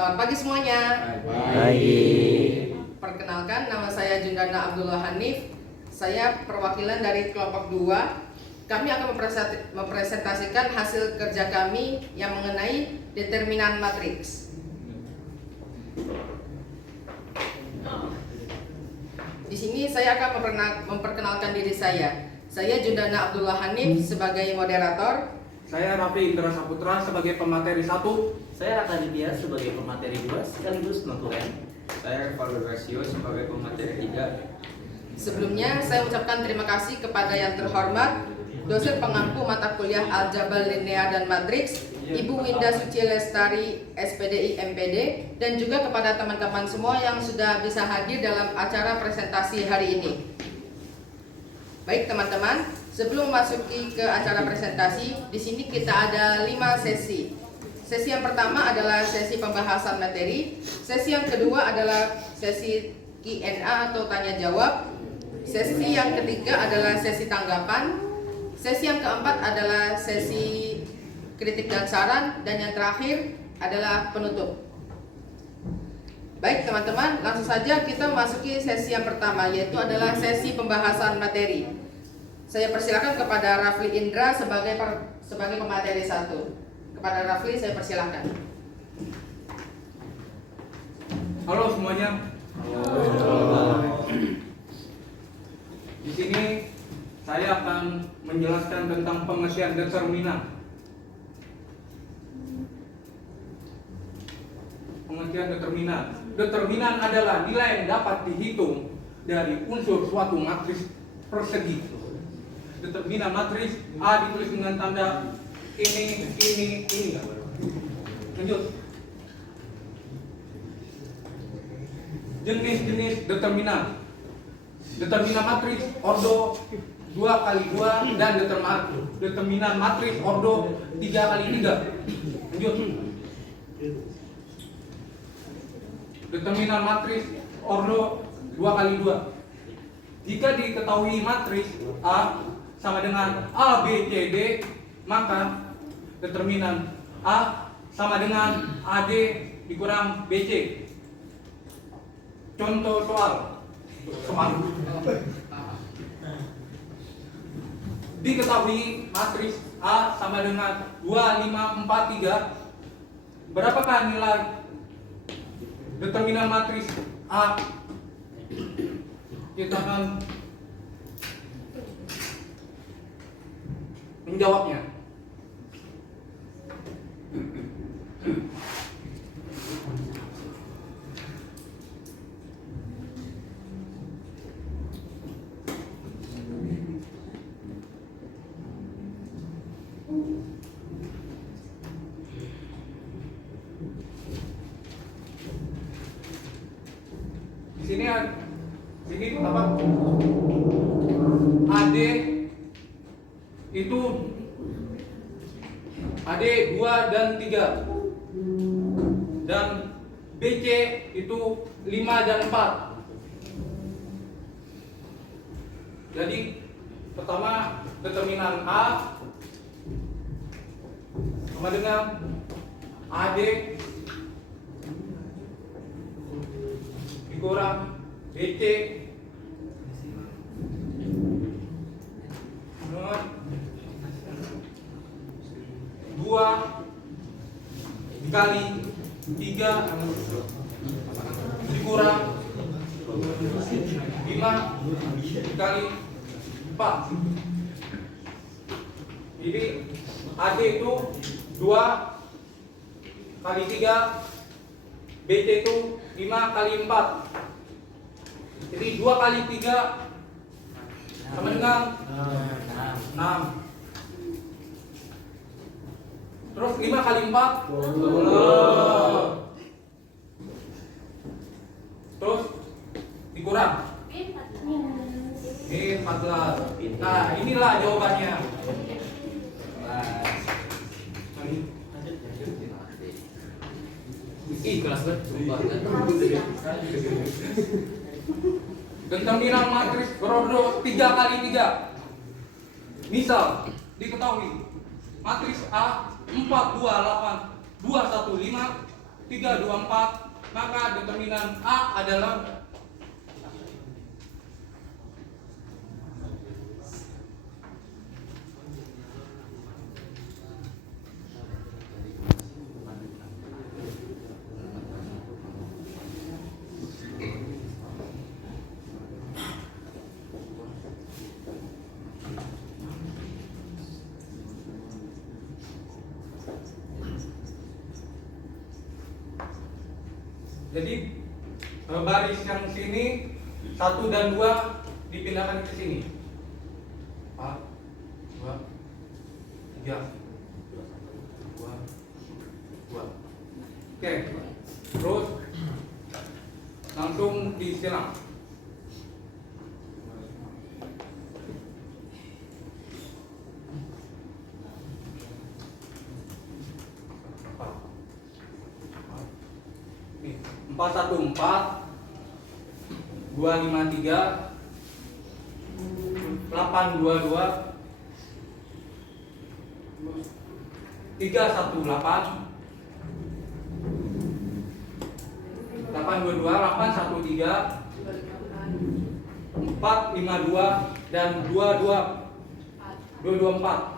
Selamat pagi semuanya. Pagi. Perkenalkan, nama saya Jundana Abdullah Hanif. Saya perwakilan dari kelompok 2. Kami akan mempresentasikan hasil kerja kami yang mengenai determinan matriks. Di sini saya akan memperkenalkan diri saya. Saya Jundana Abdullah Hanif sebagai moderator. Saya Raffi Indra Saputra sebagai pemateri 1. Saya Raka Ditya sebagai pemateri 2 sekaligus notulen. Saya Valdo Rasio sebagai pemateri 3. Sebelumnya saya ucapkan terima kasih kepada yang terhormat dosen pengampu mata kuliah Aljabar Linear dan Matriks, Ibu Winda Suci Lestari, SPDI MPD, dan juga kepada teman-teman semua yang sudah bisa hadir dalam acara presentasi hari ini. Baik teman-teman, sebelum memasuki ke acara presentasi, di sini kita ada 5 sesi. Sesi yang pertama adalah sesi pembahasan materi, sesi yang kedua adalah sesi Q&A atau tanya jawab, sesi yang ketiga adalah sesi tanggapan, sesi yang keempat adalah sesi kritik dan saran, dan yang terakhir adalah penutup. Baik teman-teman, langsung saja kita memasuki sesi yang pertama, yaitu adalah sesi pembahasan materi. Saya persilakan kepada Rafli Indra sebagai pemateri 1. Kepada Rafli saya persilakan. Halo semuanya. Di sini saya akan menjelaskan tentang pengertian determinan. Pengertian determinan. Determinan adalah nilai yang dapat dihitung dari unsur suatu matriks persegi. Determinan matriks A ditulis dengan tanda ini. Lanjut. Jenis-jenis determinan. Determinan matriks ordo 2 kali 2 dan determinan matriks ordo 3 kali 3. Lanjut. Determinan matriks ordo 2 kali 2. Jika diketahui matriks A sama dengan A, B, C, D, maka determinan A sama dengan AD dikurang BC. Contoh soal. Diketahui matriks A sama dengan 2, 5, 4, 3. Berapakah nilai determinan matriks A? Kita akan menjawabnya. Di sini apa? AD itu AD 2 dan 3. Dan BC itu 5 dan 4. Jadi pertama determinan A sama dengan AD dikurang BC dengan 2 dikali 3 dikurang 5 dikali 4. Jadi AD itu 2 kali 3, BC itu 5 kali 4. Jadi 2 kali 3 sama dengan 6. Terus 5 kali 4 10. Terus dikurang 14. Nah, inilah jawabannya. Kelas banget. Determinan matriks berordo 3 kali 3. Misal diketahui matriks A 4, 2, 8, 2, 1, 5 3, 2, 4, maka determinan A adalah jadi baris yang sini 1 dan 2 dipindahkan ke sini. 4, 2, 3, 2, 2. Oke, terus langsung disilang. Nih, 414 253 822 318 822 813 452 dan 224.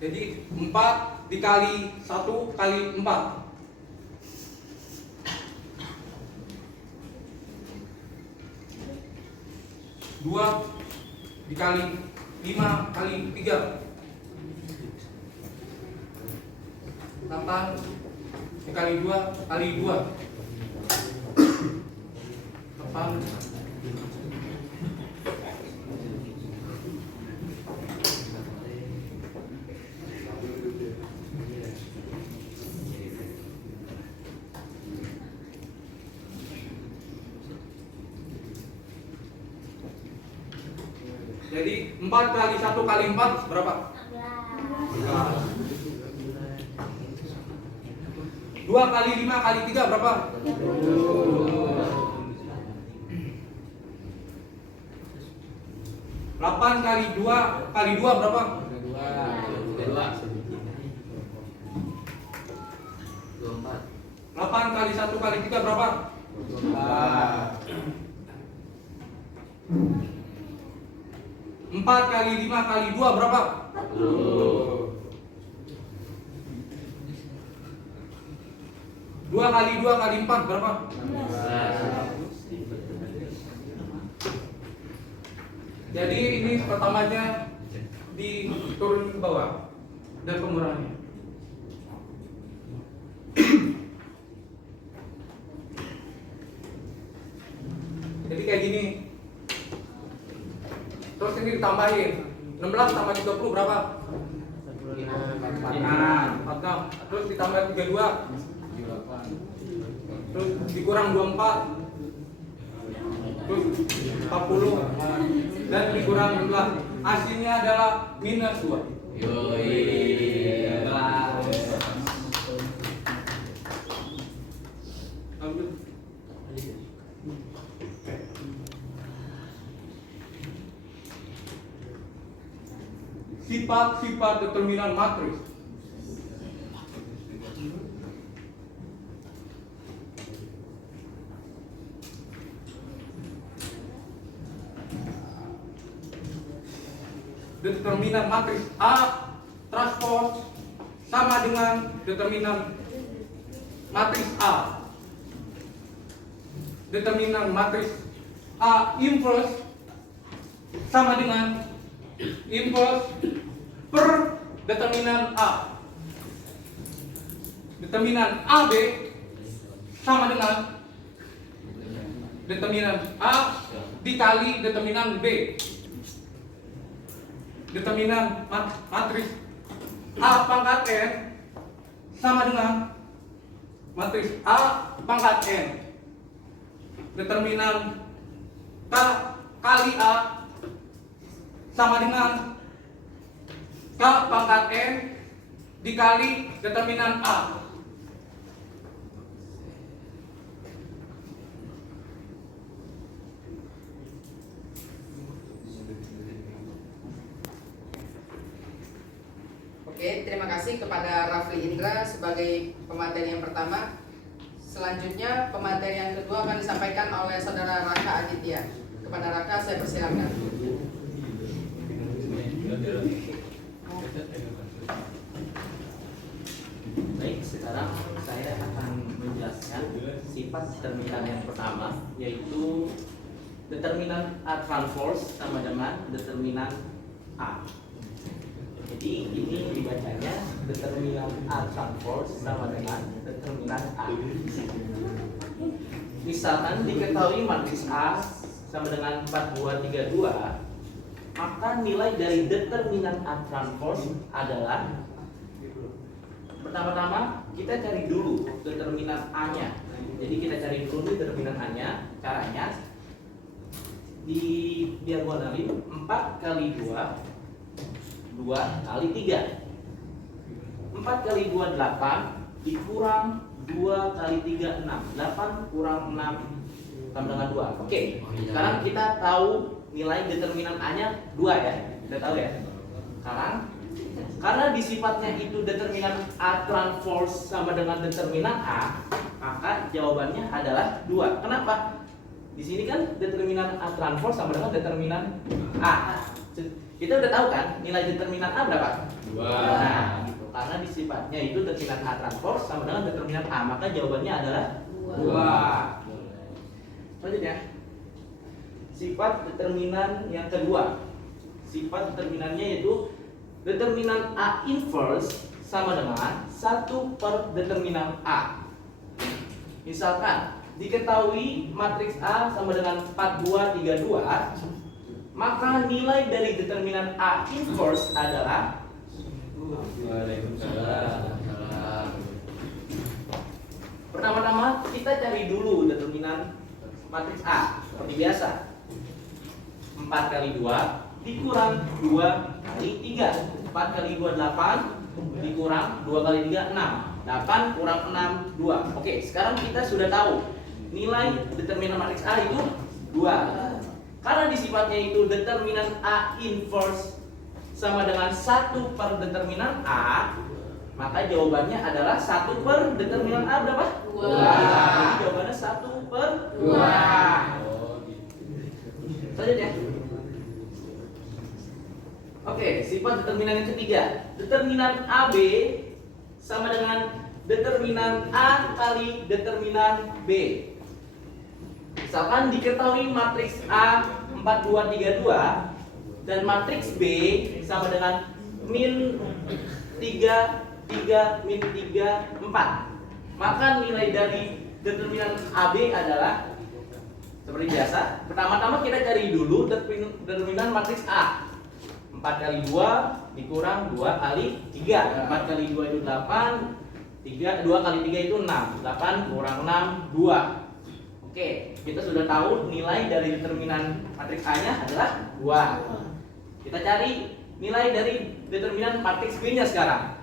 Jadi 4 dikali 1 kali 4. 2 dikali 5 kali 3. 8 dikali 2 kali 2. 8 Jadi 4 kali 1 kali 4 berapa? 2 kali 5 kali 3 berapa? 8 kali 2 kali 2 berapa? 8 kali 1 kali 3 berapa? 4 kali 5 kali 2 berapa? 2 kali 2 kali 4 berapa? Jadi ini pertamanya diturun ke bawah dan pengurangannya. Jadi kayak gini. Terus ini ditambahin 16 tambah 30 berapa? 46. Terus ditambah 32. Terus dikurang 24. Terus 40 dan dikurang 16. Hasilnya adalah minus 2. Sifat-sifat determinan matriks. Determinan matriks A transpose sama dengan determinan matriks A. Determinan matriks A inverse sama dengan inverse per determinan A. Determinan AB sama dengan determinan A dikali determinan B. Determinan matriks A pangkat N sama dengan matriks A pangkat N. Determinan K kali A sama dengan K pangkat N dikali determinan A. terima kasih kepada Rafli Indra sebagai pemateri yang pertama. Selanjutnya pemateri yang kedua akan disampaikan oleh Saudara Raka Aditya. Kepada Raka saya persilakan. Baik, sekarang saya akan menjelaskan sifat determinan yang pertama, yaitu determinan A transverse sama dengan determinan A. Jadi ini dibacanya determinan A transverse sama dengan determinan A. Misalkan diketahui matriks A sama dengan 4232, maka nilai dari determinan A transverse adalah, pertama-tama kita cari dulu determinan A-nya. Jadi kita cari dulu determinan A-nya. Caranya di diagonalin 4 kali 2 kali 3. 4 kali 2 8 dikurang 2 kali 3 6. 8 kurang 6 sama dengan 2. Oke. Sekarang kita tahu nilai determinan A-nya 2 ya. Kita tahu ya. Sekarang karena di sifatnya itu determinan A transverse sama dengan determinan A, maka jawabannya adalah 2. Kenapa? Di sini kan determinan A transverse sama dengan determinan A. Kita udah tahu kan nilai determinan A berapa? 2. Nah, gitu. Karena di sifatnya itu determinan A transverse sama dengan determinan A, maka jawabannya adalah 2. Selanjutnya, sifat determinan yang kedua. Sifat determinannya yaitu determinan A inverse sama dengan 1 per determinan A. Misalkan diketahui matriks A sama dengan 4232, maka nilai dari determinan A inverse adalah pertama-tama kita cari dulu determinan matriks A seperti biasa. 4 kali 2 dikurang 2 kali 3. 4 kali 2 8 dikurang 2 kali 3 6. 8 kurang 6 2. Oke, sekarang kita sudah tahu nilai determinan matriks A itu 2. Karena di sifatnya itu determinan A inverse sama dengan 1 per determinan A, maka jawabannya adalah 1 per determinan A berapa? 2. Jadi jawabannya 1 per 2. Selanjutnya. Oke, sifat determinan yang ketiga. Determinan AB sama dengan determinan A kali determinan B. Misalkan diketahui matriks A 4232 dan matriks B sama dengan min 3 3 min 3 4. Maka nilai dari determinan AB adalah seperti biasa. Pertama-tama kita cari dulu determinan matriks A. 4 kali 2 dikurang 2 kali 3. 4 kali 2 itu 8. 2 kali 3 itu 6. 8 kurang 6 2. Oke, kita sudah tahu nilai dari determinan matriks A-nya adalah 2. Kita cari nilai dari determinan matriks B-nya sekarang.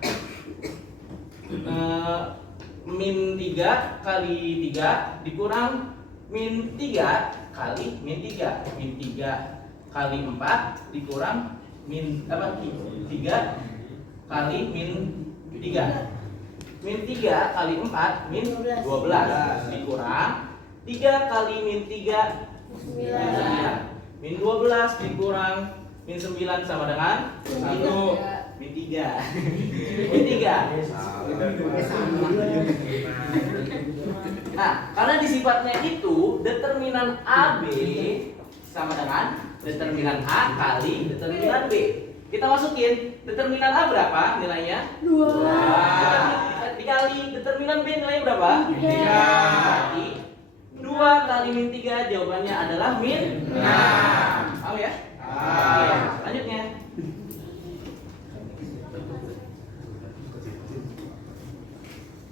Min 3 kali 3 dikurang min 3 kali min 3. Min 3 kali 4 dikurang min 3 kali min 3. Min 3 kali 4 min 12 dikurang 3 kali min 3 9. Min 12 dikurang min 9 sama dengan 1. Min 3. Min 3. Nah, karena di sifatnya itu determinan AB sama dengan determinan A kali determinan B. Kita masukin determinan A berapa nilainya? 2. Dikali determinan B nilainya berapa? 3. Berarti 2 kali min 3 jawabannya adalah min 6. Tahu ya? Oke, lanjutnya.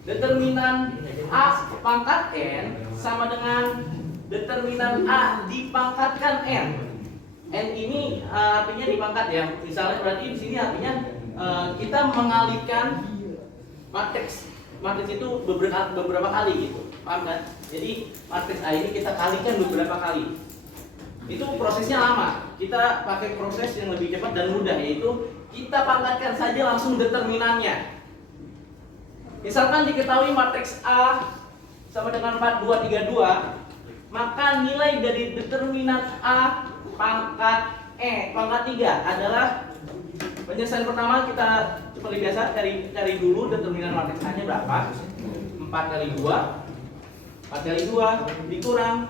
Determinan A pangkat N sama dengan determinan A dipangkatkan N. N ini artinya dipangkat ya. Misalnya berarti di sini artinya kita mengalihkan matriks itu beberapa kali gitu. Paham kan? Jadi matriks A ini kita kalikan beberapa kali. Itu prosesnya lama. Kita pakai proses yang lebih cepat dan mudah, yaitu kita pangkatkan saja langsung determinannya. Misalkan diketahui matriks A sama dengan 4, 2, 3, 2, maka nilai dari determinan A pangkat pangkat 3 adalah penyelesaian pertama. Kita seperti biasa cari dulu determinan matriks A nya berapa. 4 kali 2 dikurang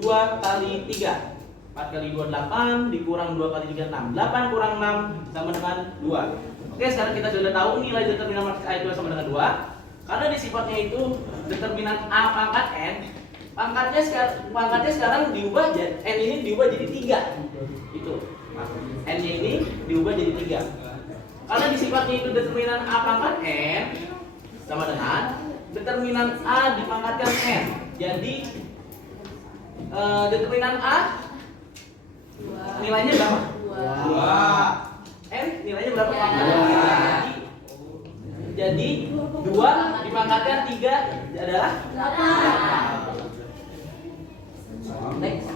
2 kali 3. 4 kali 2 8 dikurang 2 kali 3 6. 8 kurang 6 sama dengan 2. Oke, sekarang kita sudah tahu nilai determinan matriks A itu sama dengan 2. Karena di sifatnya itu determinan A pangkat N, pangkatnya sekarang diubah jadi N ini diubah jadi 3. Itu. N nya ini diubah jadi 3. Karena di sifatnya itu determinan A pangkat N sama dengan determinan A dipangkatkan N. Jadi determinan A nilainya berapa? 2. N nilainya berapa? 4. Jadi 2 dipangkatkan 3 adalah 8. Next.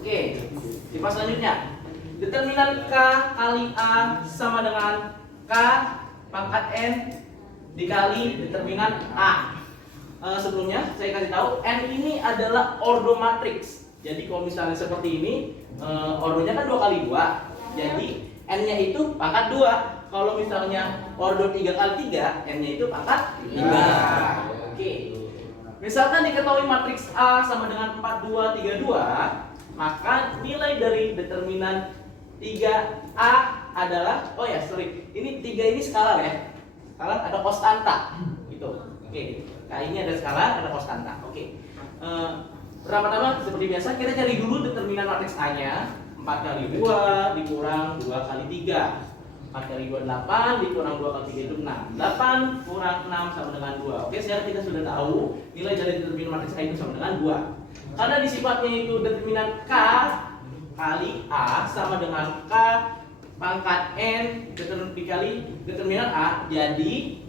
Oke, sifat selanjutnya. Determinan K kali A sama dengan K pangkat N dikali determinan A. Sebelumnya saya kasih tahu N ini adalah ordo matriks. Jadi kalau misalnya seperti ini, ordonya kan 2 kali 2. Jadi N-nya itu pangkat 2. Kalau misalnya ordo 3 kali 3, N-nya itu pangkat 3. Oke. Misalkan diketahui matriks A sama dengan 4, 2, 3, 2, maka nilai dari determinan 3A adalah, ini 3 ini skalar ya. Skalar ada konstanta. Gitu. Oke. Nah, ini ada skalar, ada konstanta. Oke. Pertama-tama seperti biasa kita cari dulu determinan matriks A-nya. 4 kali 2 dikurang 2 kali 3. 4 kali 2 8 dikurang 2 kali 3 itu 6. 8 kurang 6 sama dengan 2. Oke, sekarang kita sudah tahu nilai dari determinan matriks A itu sama dengan 2. Karena di sifatnya itu determinan K kali A sama dengan K pangkat N dikali determinan A. Jadi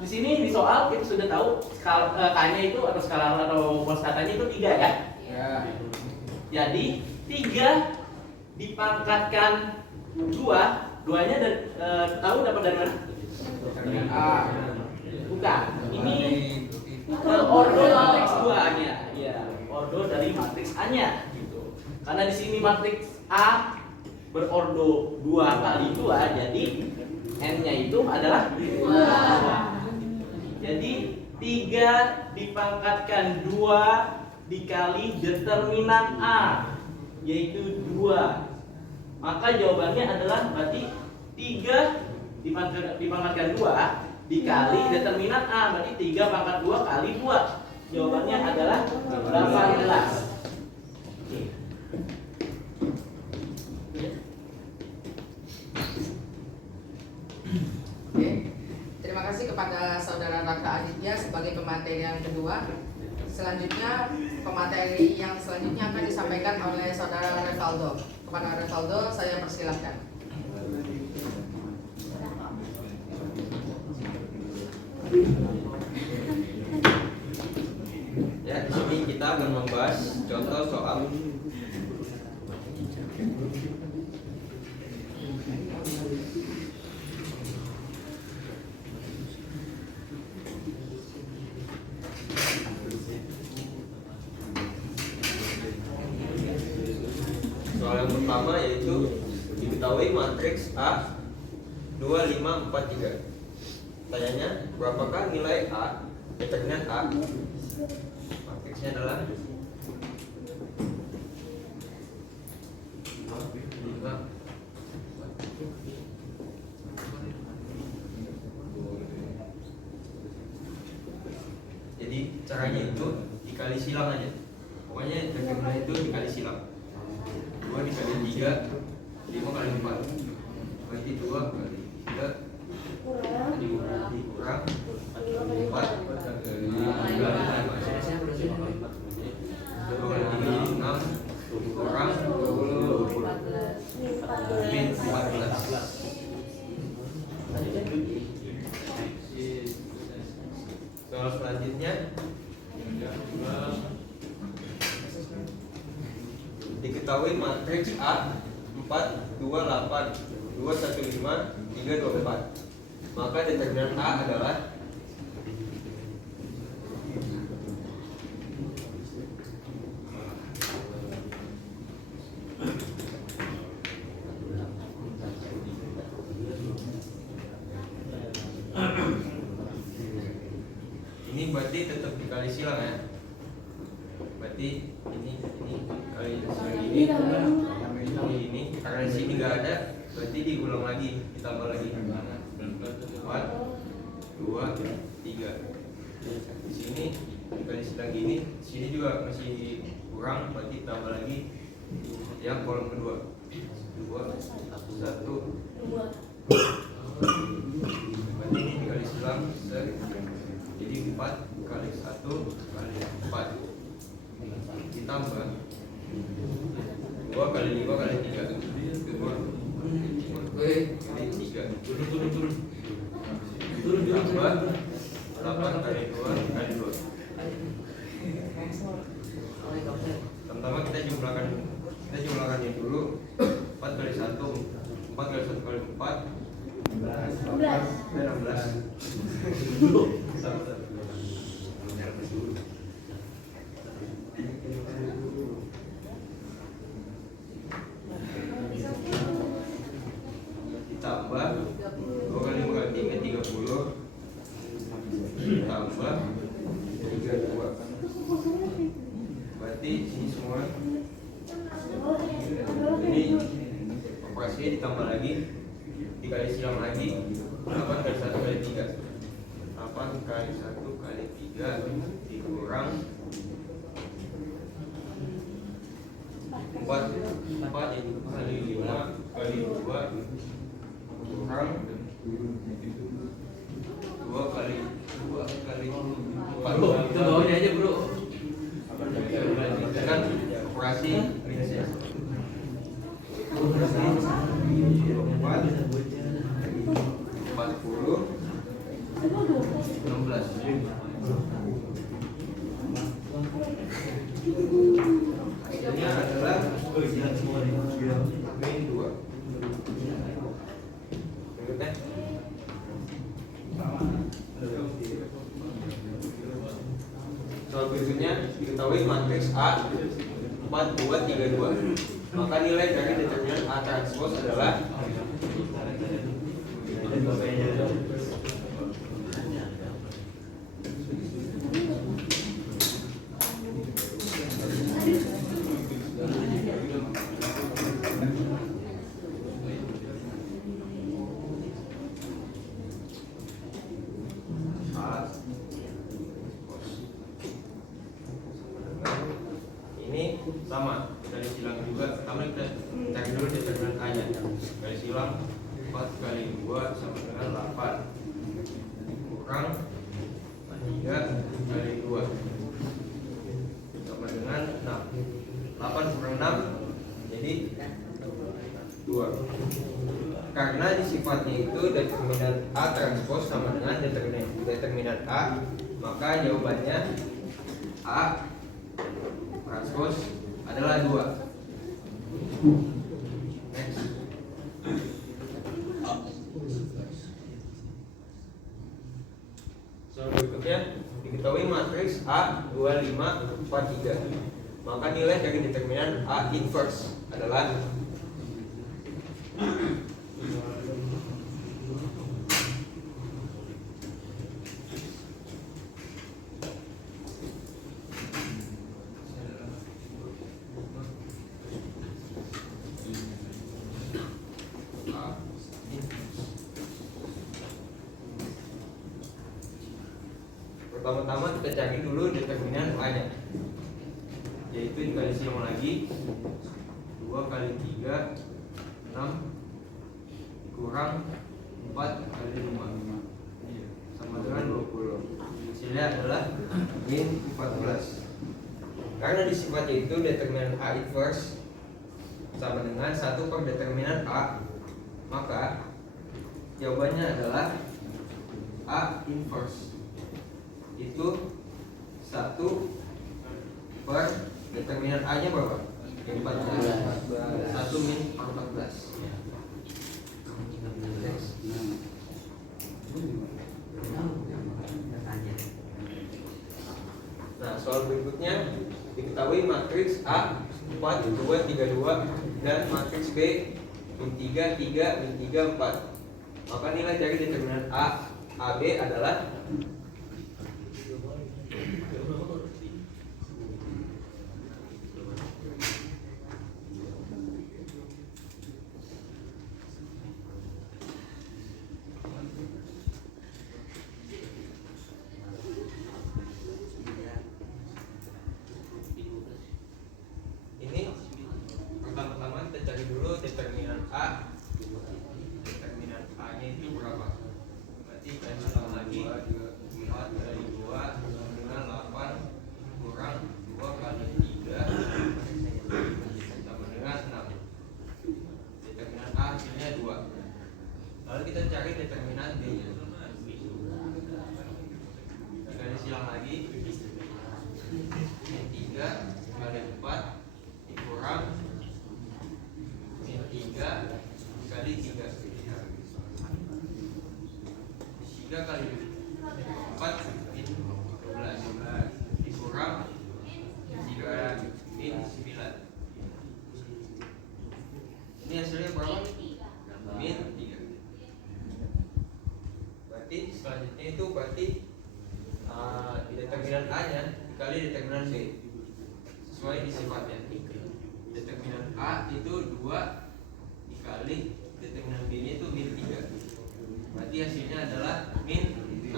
di sini di soal kita sudah tahu K-nya itu atau skalar atau konstantanya itu 3 ya. Jadi 3 dipangkatkan 2-nya tahu dapat dari mana? A. Bukan. Ini ordo matriks 2-nya. Ya, ordo dari matriks A-nya gitu. Karena di sini matriks A berordo 2 kali 2, jadi N-nya itu adalah 2. Jadi 3 dipangkatkan 2 dikali determinan A, yaitu 2. Maka jawabannya adalah berarti 3 dipangkatkan 2 dikali determinan A, berarti 3 pangkat 2 kali 2. Jawabannya adalah 18. Oke. Terima kasih kepada saudara Raka Aditya sebagai pemateri yang kedua. Selanjutnya pemateri yang selanjutnya akan disampaikan oleh saudara Revaldo. Kepada Revaldo saya persilahkan. Ya, di sini kita akan membahas contoh soal yang pertama, yaitu diketahui matriks A 2, 5, 4, 3. Tanyanya, berapakah nilai A determinan A? Matriksnya adalah 5. Jadi caranya itu dikali silang aja. Pokoknya determinan itu dikali silang. 2 dikali 3, 5 kali 4, berarti 2 kali 3 dikurang 4 kali 6 dikurang 14. Soal selanjutnya, diketahui matriks A 4, 2, 8, 2, 1, 5, 3, 2, 4. Maka determinan A adalah ini berarti tetap dikali silang ya. Berarti ini kali silang ini karena di sini nggak ada, berarti diulang lagi, ditambah lagi 4, 2, 3. Di sini dikali silang gini, di sini juga masih kurang, berarti tambah lagi yang kolom kedua 2, 1. Berarti ini dikali silang jadi 4 kali 1 kali 4 ditambah 2 kali 5 kali 3 kali 3 ditambah 8 kali 2 kali 2. Pertama kita jumlahkan ini dulu. 4 kali 1 kali 1 kali 4 16. Ditambah 2 kali 5 kali 3 30 ditambah 32. Berarti ini semua ini operasinya ditambah lagi dikali silang lagi 8 kali 1 kali 3 8 kali 1 kali 3 dikurang 4 ini kali 5 kali 2 kurang 2 kali 4. Itu bawahnya aja bro. Dengan operasi minusnya 40 16. Hasilnya adalah min 2. Berikutnya soal berikutnya diketahui matriks A 4, 2, 3, 2. Maka nilai dari determinan A transpose adalah ini sama, kita disilang juga. Pertama kita cari dulu determinan A nya. Kali silang 4 kali 2 sama dengan 8 kurang 3 kali 2 sama dengan 6. 8 kurang 6 jadi 2. Karena di sifatnya itu determinan A transpose sama dengan determinan A, maka jawabannya A transpose adalah 2. Next. Soal berikutnya diketahui matriks A 25 4 3. Maka nilai dari determinan A inverse adalah pertama-tama kita cari dulu determinan A nya, yaitu dikali silang lagi 2 kali 3 6 kurang 4 kali 5 sama dengan 20. Hasilnya adalah min 14. Karena di sifatnya itu determinan A inverse sama dengan 1 per determinan A, maka jawabannya adalah A inverse itu 1 per determinan A nya berapa? min 14. 1 min 14. Next. Nah, soal berikutnya diketahui matriks A 4, 2, 3, 2 dan matriks B min 3, 3, min 3, 4. Maka nilai dari determinan A, AB adalah ini. Pertama-tama kita cari dulu determinan A. Determinan A-nya itu berapa? Berarti kita ulang lagi 4 kali 2 dengan 8 kurang 2 kali 3 sama dengan 6. Determinan A hasilnya 2. Lalu kita cari determinan B-nya. Kita silang lagi min 3 kali 4 kurang min 3 kali 3. 3 kali 4 min 12 dikurang 3 min 9. Ini hasilnya berapa? Min 3. Berarti selanjutnya itu berarti determinan A nya dikali determinan B sesuai di sifatnya. Determinan A itu 2 dikali determinan B nya itu min 3. Berarti hasilnya adalah min 6.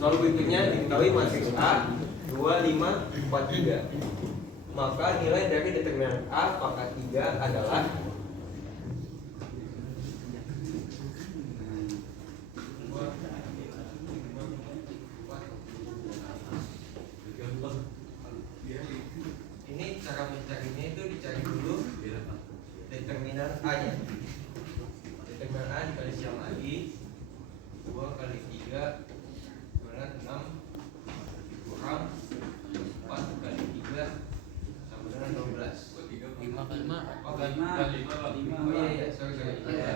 Soal berikutnya diketahui matriks A 2, 5, 4, 3. Maka nilai dari determinan A pangkat 3 adalah ini. Cara mencarinya itu dicari dulu determinan A nya. Determinan A dikali silang lagi 2 kali 3 dengan 6 kurang 4 kali 3 sama dengan 12. 5 kali 5. Oh, iya, sorry. 5 ya.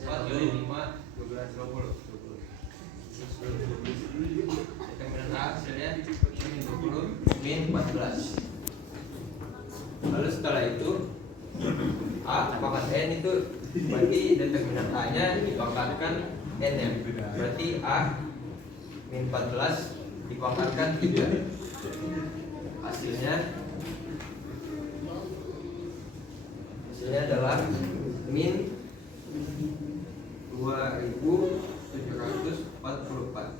4 kali 5 20. Determinan A hasilnya min 20 min 14. Lalu setelah itu A pangkat N itu berarti determinan A nya dipangkatkan N nya. Berarti A min 14 dipangkatkan 3. Hasilnya adalah min 2744.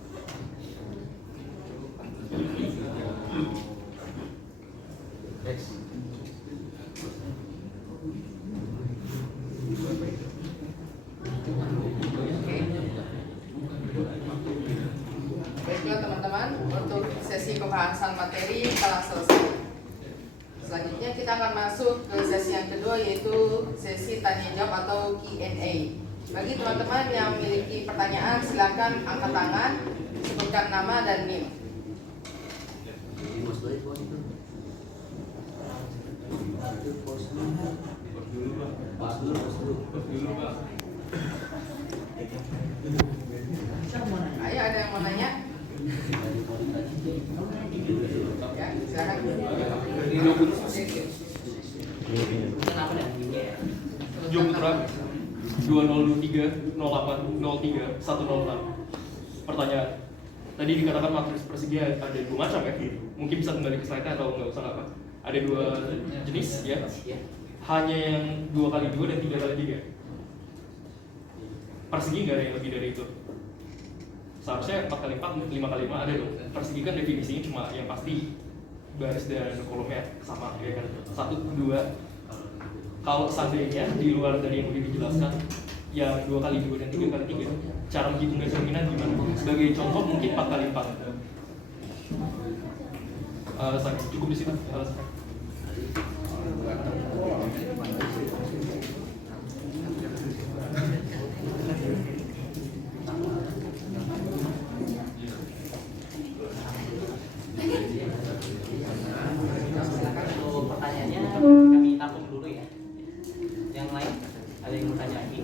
Next. Baiklah teman-teman, untuk sesi pembahasan materi telah selesai. Selanjutnya kita akan masuk ke sesi yang kedua, yaitu sesi tanya jawab atau Q&A. Bagi teman-teman yang memiliki pertanyaan, silakan angkat tangan, sebutkan nama dan NIM. Ayo, ada yang mau nanya? Ya, silakan. Jo Putra 2023 08 03 106. Pertanyaan. Tadi dikatakan matriks persegi ada 2 macam ya? Mungkin bisa kembali ke slide-nya atau nggak usah apa? Ada 2 jenis ya? Hanya yang 2 kali 2 dan 3 kali 3. Persegi nggak ada yang lebih dari itu. Seharusnya 4 kali 4, 5 kali 5 ada dong. Persegi kan definisinya cuma yang pasti baris dan kolomnya sama ya kan. 1, 2. Kalau seandainya di luar dari yang udah dijelaskan, yang 2 kali 2 dan 3 kali 3, cara menghitung determinan gimana? Sebagai contoh mungkin 4 kali 4. Alasannya cukup di situ alasannya. Untuk pertanyaannya kami tampung dulu ya. Yang lain ada yang mau tanya lagi?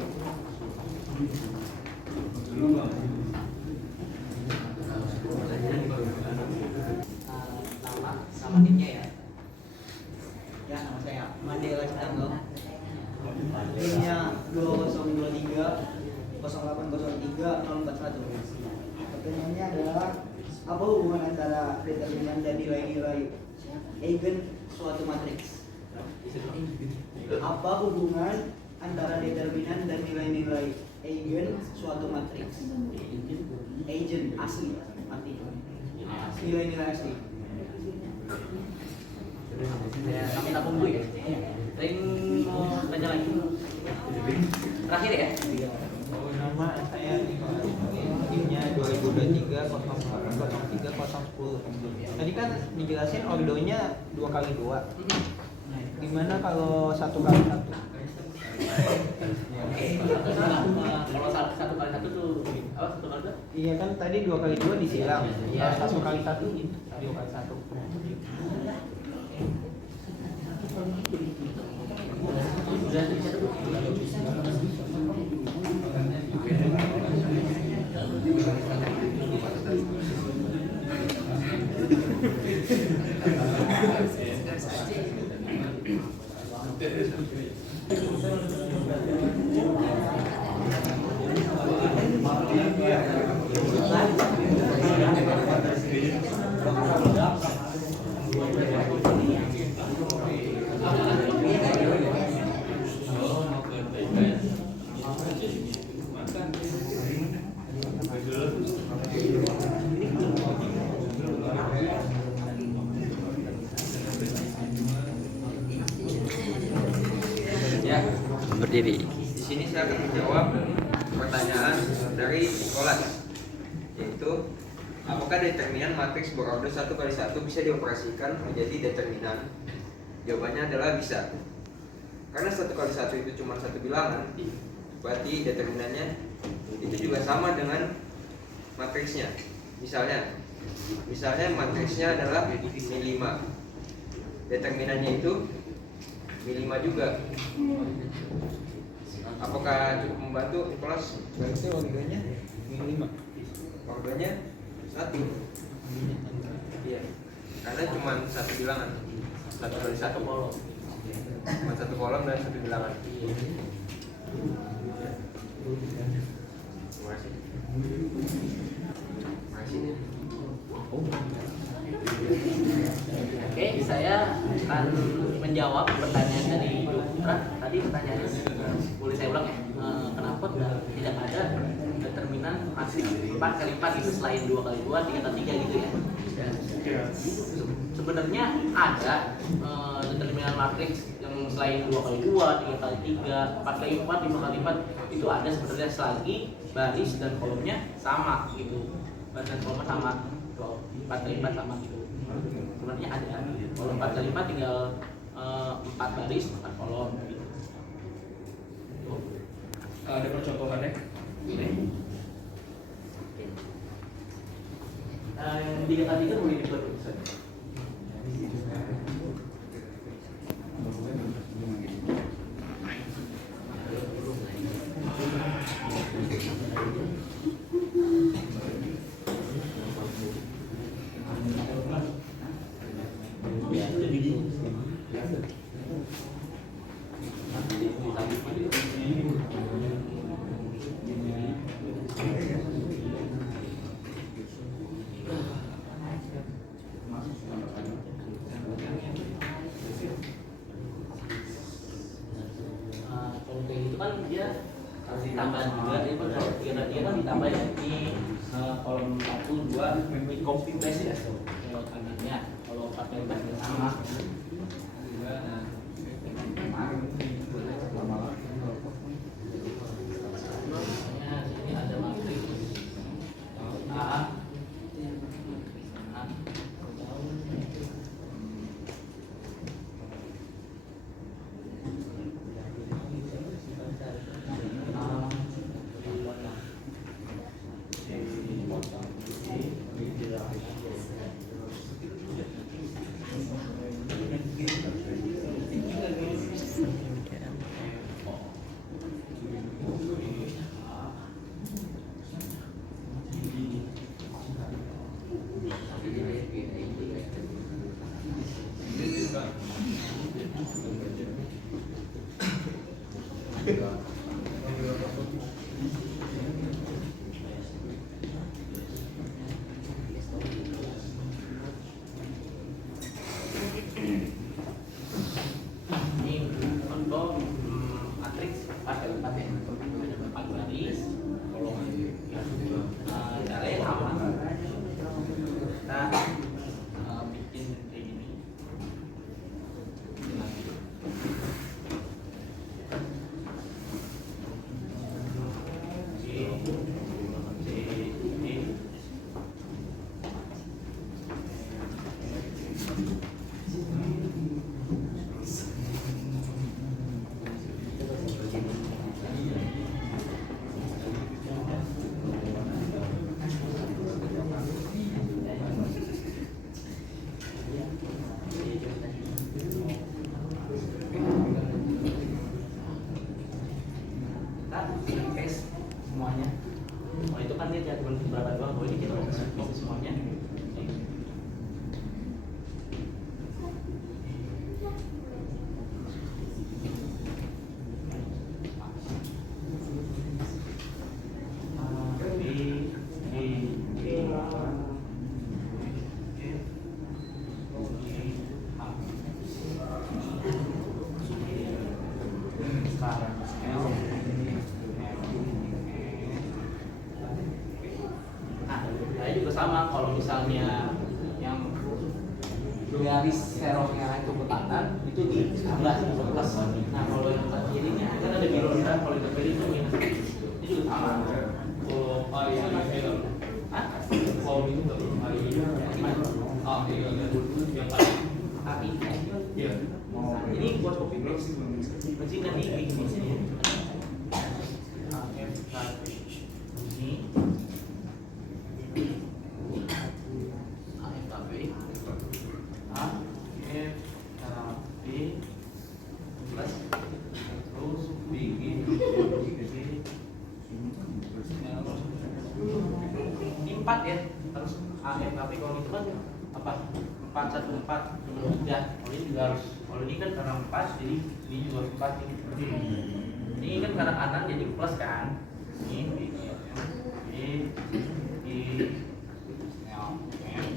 Nama timnya ya. Ya, nama saya Mandela Citanggal. Timnya 2023 0803 041. Pertanyaannya adalah apa hubungan antara determinan dan nilai-nilai eigen suatu matriks? Apa hubungan antara determinan dan nilai-nilai eigen suatu matriks? Eigen asli, artinya nilai-nilai asli. Kami tampung dulu ya. Ada yang mau tanya lagi? Terakhir ya. Nama saya timnya 2023 03 010. Tadi kan dijelasin ordonya 2x2. Gimana kalau 1x1? Kalau satu kali satu tuh apa satu kali dua? Iya kan tadi 2x2 disilang. Iya. 1x1 2x1. Ya, Berdiri. di sini saya akan menjawab pertanyaan dari Nicholas, yaitu apakah determinan matriks berorder 1x1 bisa dioperasikan menjadi determinan? Jawabannya adalah bisa. Karena 1x1 itu cuma satu bilangan, berarti determinannya itu juga sama dengan matriksnya. Misalnya matriksnya adalah Mi5, determinannya itu Mi5 juga. Apakah cukup membantu Nicholas? Berarti ordonya Mi5. Ordernya 1. Iya. Karena cuma satu bilangan. 1x1 kolom. Cuma satu kolom dan satu bilangan. Terima kasih. Terima kasih. Oke, saya akan menjawab pertanyaan dari Ibu Putra. Tadi pertanyaannya boleh saya ulang ya? Kenapa tidak ada determinan matriks 4x4 itu selain 2x2, 3x3 gitu ya? Sebenarnya ada determinan matriks yang selain 2x2, 3x3, 4x4, 5x4 itu ada sebenarnya selagi baris dan kolomnya sama gitu. Baris dan kolomnya sama. Kalau 4x4 sama gitu. Sebenarnya ada. Kalau 4x4 tinggal 4 baris, 4 kolom gitu. Ada percontohannya? Yang 3x3 boleh dibuat tulisan. Kalau kayak gitu kan dia harus ditambah juga, jadi kalau dia kan ditambah ya ini kolom 1, 2 ini copy paste ya kalau kanannya, kalau 4x4 ya sama. Ini ada matriks A, Ini untuk matriks 4 kali 4 ya. 4 baris. Caranya sama. Kita bikin kayak gini. Kita case semuanya. Oh itu kan dia cuma berapa doang. Oh ini kita mau semuanya. Nah, juga sama kalau misalnya yang garis serongnya itu betakan itu di 11 plus. Nah kalau yang kirinya kan ada biru merah, kalau yang kiri itu minus. Itu juga sama. Kalau A ini middle. Hah? Kalau ini nggak perlu A ini. A ini yang tadi. Tapi Iya. ini buat copy paste. Mesti nanti kayak gini. Ini AFKB plus terus bikin ini 4 ya, terus AFKB kalau itu kan apa 414 ya, kalau ini juga harus, kalau ini kan karena 4 jadi ini juga 4 ini kan karena kanan jadi plus kan, ini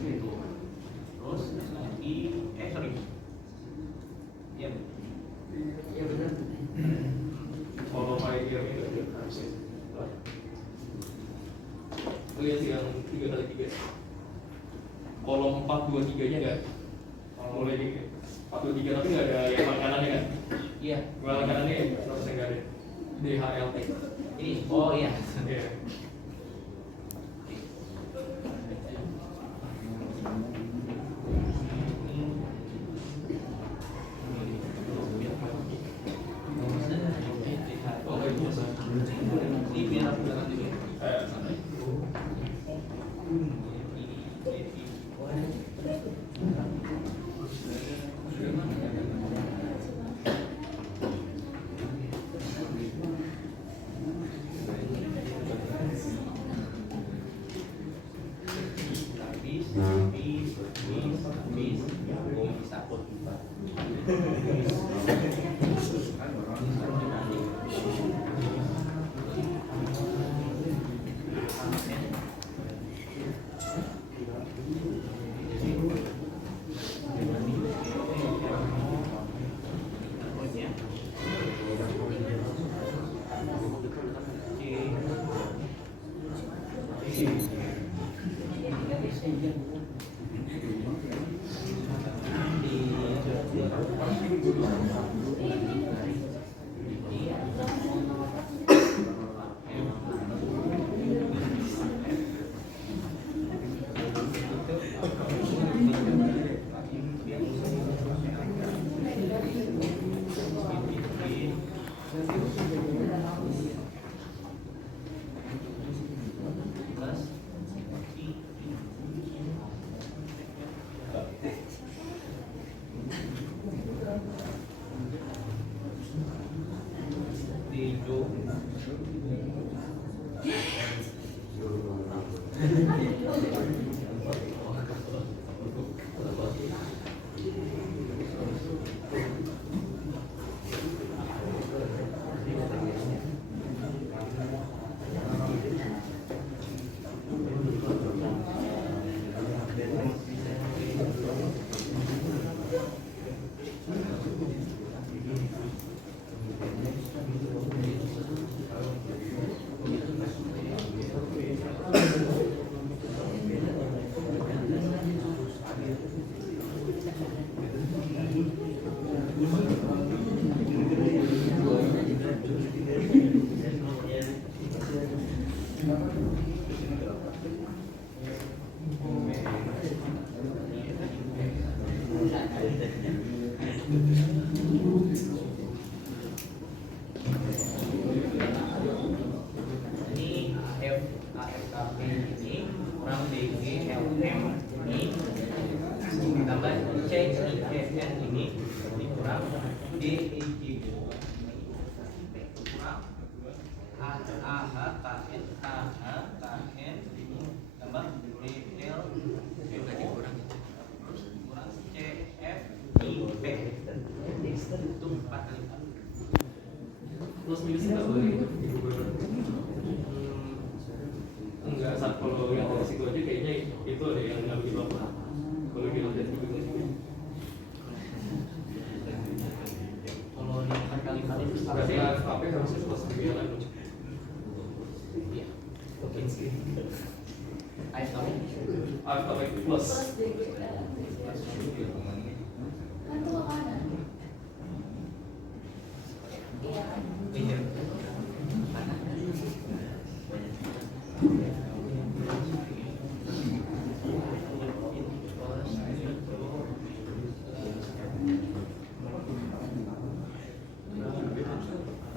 itu terus lagi sorry ya benar. Kalau A ini harusnya. Lihat yang 3 kali 3. Kolom 4 2 3 nya enggak? Mulai di 4 2 3 tapi enggak ada yang paling kanannya kan? Iya Paling kanannya harusnya enggak ada. DHLT. ini, oh iya Iya. ini biar aku belakang juga. Santai. Ini AFKP ini kurang DGLM ini tambah CIFN ini dikurang DIG kurang AHKN ini tambah DL kurang CFIP itu 4 kali 4. Plus minus nggak boleh. Enggak, saat kalau yang dari situ aja kayaknya itu ada yang nggak begitu apa. Kalau kita lihat gitu. Kalau di 4 kali 4 itu Berarti AFKP harusnya plus biaya kan? iya. Oke. AFKP AFKP plus.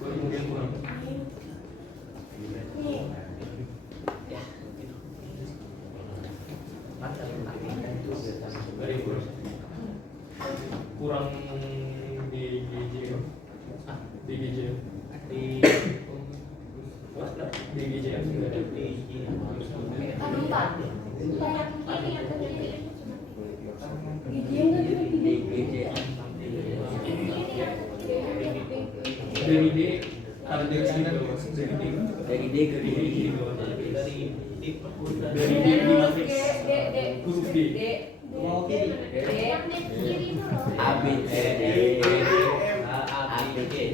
Kemudian kurang. Dari kurang di GJM. Di GJM. Di GJM sudah ada. Dari D ada dari sini dari D ke D dari D di matriks huruf D A B C D A B C D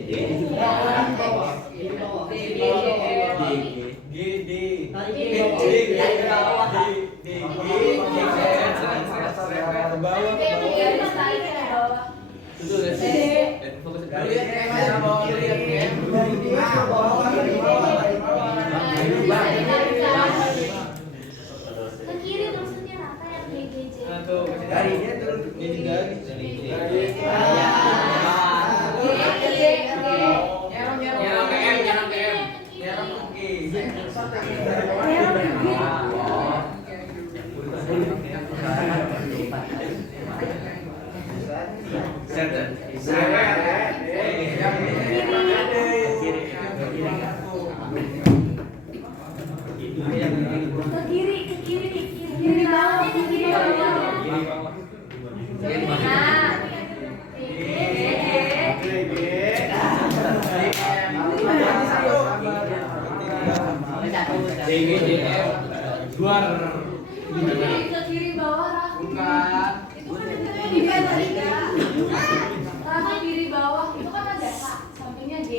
Dari dia turun jadi dari luar Ke kiri bawah Raffi. bukan Itu kan ada di tadi Raffi kiri bawah itu kan ada K, sampingnya G.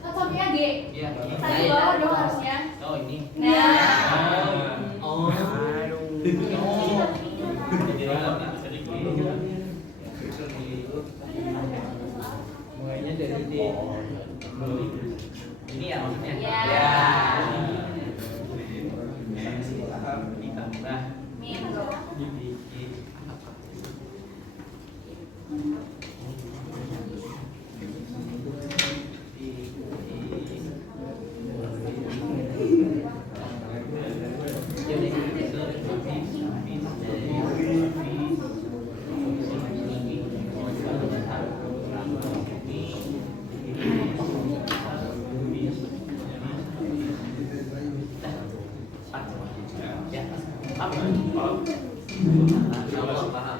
Kan sampingnya G. Iya. Tadi bawah dong harusnya. Oh ini. Nah. Oh. mulainya dari D. Ini ya maksudnya. Ya. Ditambah Nih. Ya, apa? Paham? Paham.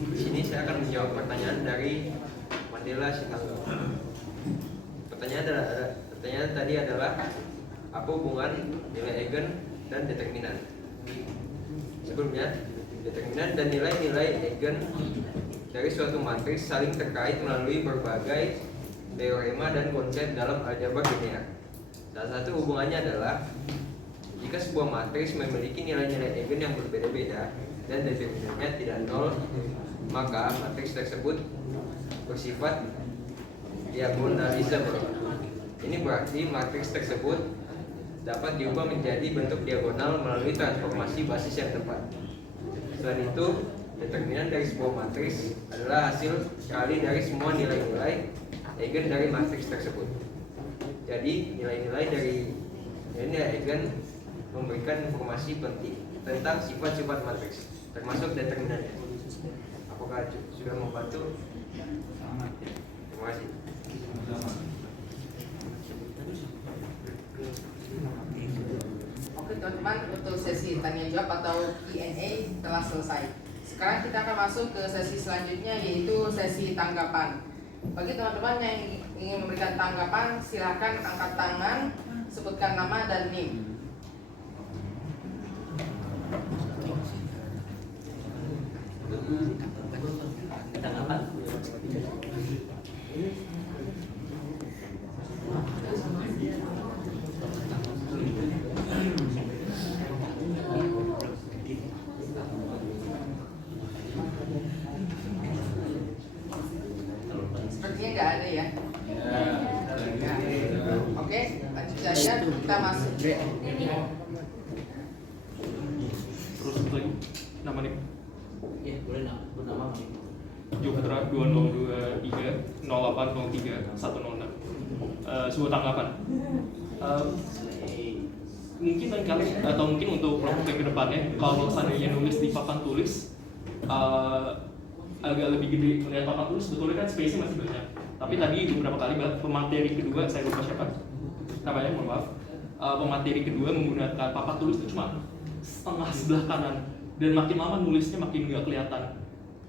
Di sini saya akan menjawab pertanyaan dari Mandela Chicago. Pertanyaan tadi adalah apa hubungan nilai eigen dan determinan? Sebelumnya, determinan dan nilai-nilai eigen dari suatu matriks saling terkait melalui berbagai teorema dan konsep dalam aljabar linear. Salah satu hubungannya adalah jika sebuah matriks memiliki nilai-nilai eigen yang berbeda-beda dan determinannya tidak nol, maka matriks tersebut bersifat diagonalisable. Ini berarti matriks tersebut dapat diubah menjadi bentuk diagonal melalui transformasi basis yang tepat. Selain itu, determinan dari sebuah matriks adalah hasil sekali dari semua nilai-nilai eigen dari matriks tersebut. Jadi, nilai-nilai eigen memberikan informasi penting tentang sifat-sifat matriks, termasuk determinannya. Apakah sudah membantu? Terima kasih. Oke teman-teman, untuk sesi tanya jawab atau Q&A telah selesai. Sekarang kita akan masuk ke sesi selanjutnya, yaitu sesi tanggapan. Bagi teman-teman yang ingin memberikan tanggapan, silakan angkat tangan, sebutkan nama dan NIM. Tanggapan? Sepertinya nggak ada ya. Oke, lanjut saja kita masuk. Terus lagi nama nih Ya, boleh sebut nama. Jutra 2023 0803 106. Sebuah tanggapan. Mungkin lain kali atau mungkin untuk kelompok yang kedepannya, kalau seandainya nulis di papan tulis agak lebih gede. Melihat papan tulis sebetulnya kan space-nya masih banyak. Tapi tadi beberapa kali pemateri kedua, saya lupa siapa namanya, mohon maaf. Pemateri kedua menggunakan papan tulis itu cuma setengah sebelah kanan, dan makin lama nulisnya makin nggak kelihatan.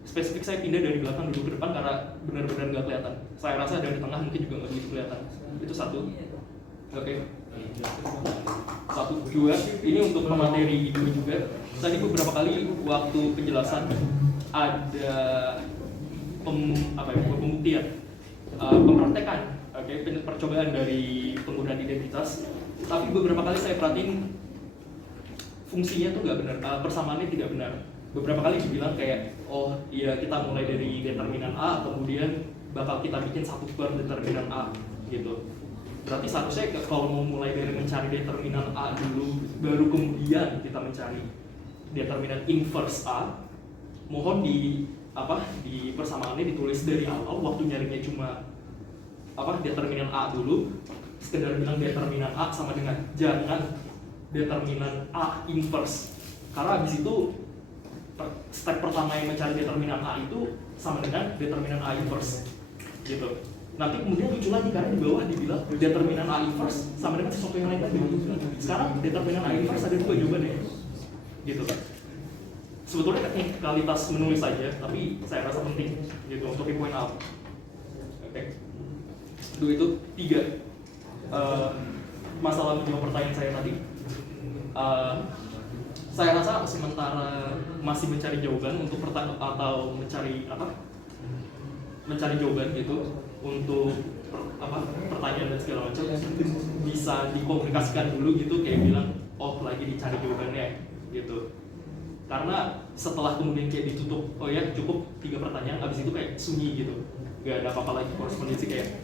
Spesifik saya pindah dari belakang duduk ke depan karena benar-benar nggak kelihatan. Saya rasa dari tengah mungkin juga nggak begitu kelihatan. Itu satu. Oke. Satu, dua. Ini untuk pemateri kedua juga. Tadi beberapa kali waktu penjelasan ada pembuktian, pempraktekan, percobaan dari penggunaan identitas. Tapi beberapa kali saya perhatiin fungsinya tuh nggak benar, persamaannya tidak benar. Beberapa kali dibilang kayak, oh iya kita mulai dari determinan A, kemudian bakal kita bikin satu per determinan A gitu. Berarti seharusnya kalau mau mulai dari mencari determinan A dulu, baru kemudian kita mencari determinan inverse A, mohon di persamaannya ditulis dari awal, waktu nyarinya cuma determinan A dulu, sekedar bilang determinan A sama dengan, jangan determinan A inverse, karena habis itu step pertama yang mencari determinan A itu sama dengan determinan A inverse gitu. Nanti kemudian lucu lagi karena di bawah dibilang determinan A inverse sama dengan sesuatu yang lain tadi. Sekarang determinan A inverse ada dua jawabannya gitu. Sebetulnya teknikalitas menulis saja, tapi saya rasa penting gitu untuk di point out. Oke. Dua itu. Tiga, masalah menjawab pertanyaan saya tadi. Saya rasa sementara masih mencari jawaban untuk atau mencari jawaban gitu untuk pertanyaan dan segala macam, bisa dikomunikasikan dulu gitu, kayak bilang oh lagi dicari jawabannya gitu. Karena setelah kemudian kayak ditutup, oh ya cukup 3 pertanyaan, habis itu kayak sunyi gitu, nggak ada apa-apa lagi korespondensi kayak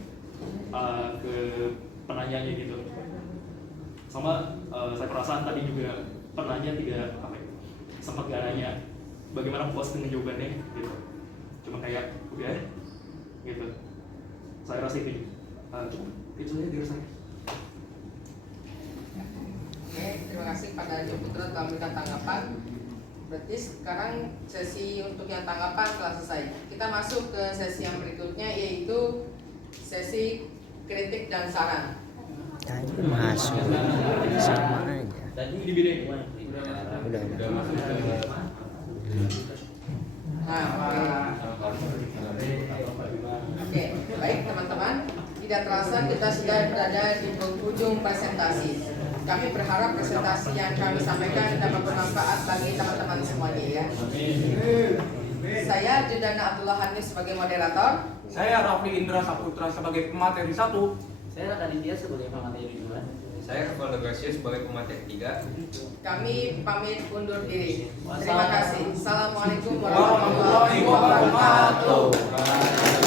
ke penanyanya gitu. Sama saya perasaan tadi juga penanya tidak sempat gak nanya bagaimana puas dengan jawabannya gitu, cuma kayak udah gitu. Saya rasa itu cukup, itu aja dari saya. Oke, terima kasih kepada Joe Putra telah memberikan tanggapan. Berarti sekarang sesi untuk yang tanggapan telah selesai. Kita masuk ke sesi yang berikutnya, yaitu sesi kritik dan saran. Tadi masuk sama aja. Di bidang Udah. Nah, oke, baik teman-teman. Tidak terasa kita sudah berada di penghujung presentasi. Kami berharap presentasi yang kami sampaikan dapat bermanfaat bagi teman-teman semuanya ya. Saya Judana Abdullah Hanif sebagai moderator. Saya Rafli Indra Saputra sebagai pemateri 1. Saya Raka Ditya sebagai pemateri 2. Saya Kepala Garcia sebagai pemateri 3. Kami pamit undur diri. Terima kasih. Assalamualaikum Warahmatullahi wabarakatuh.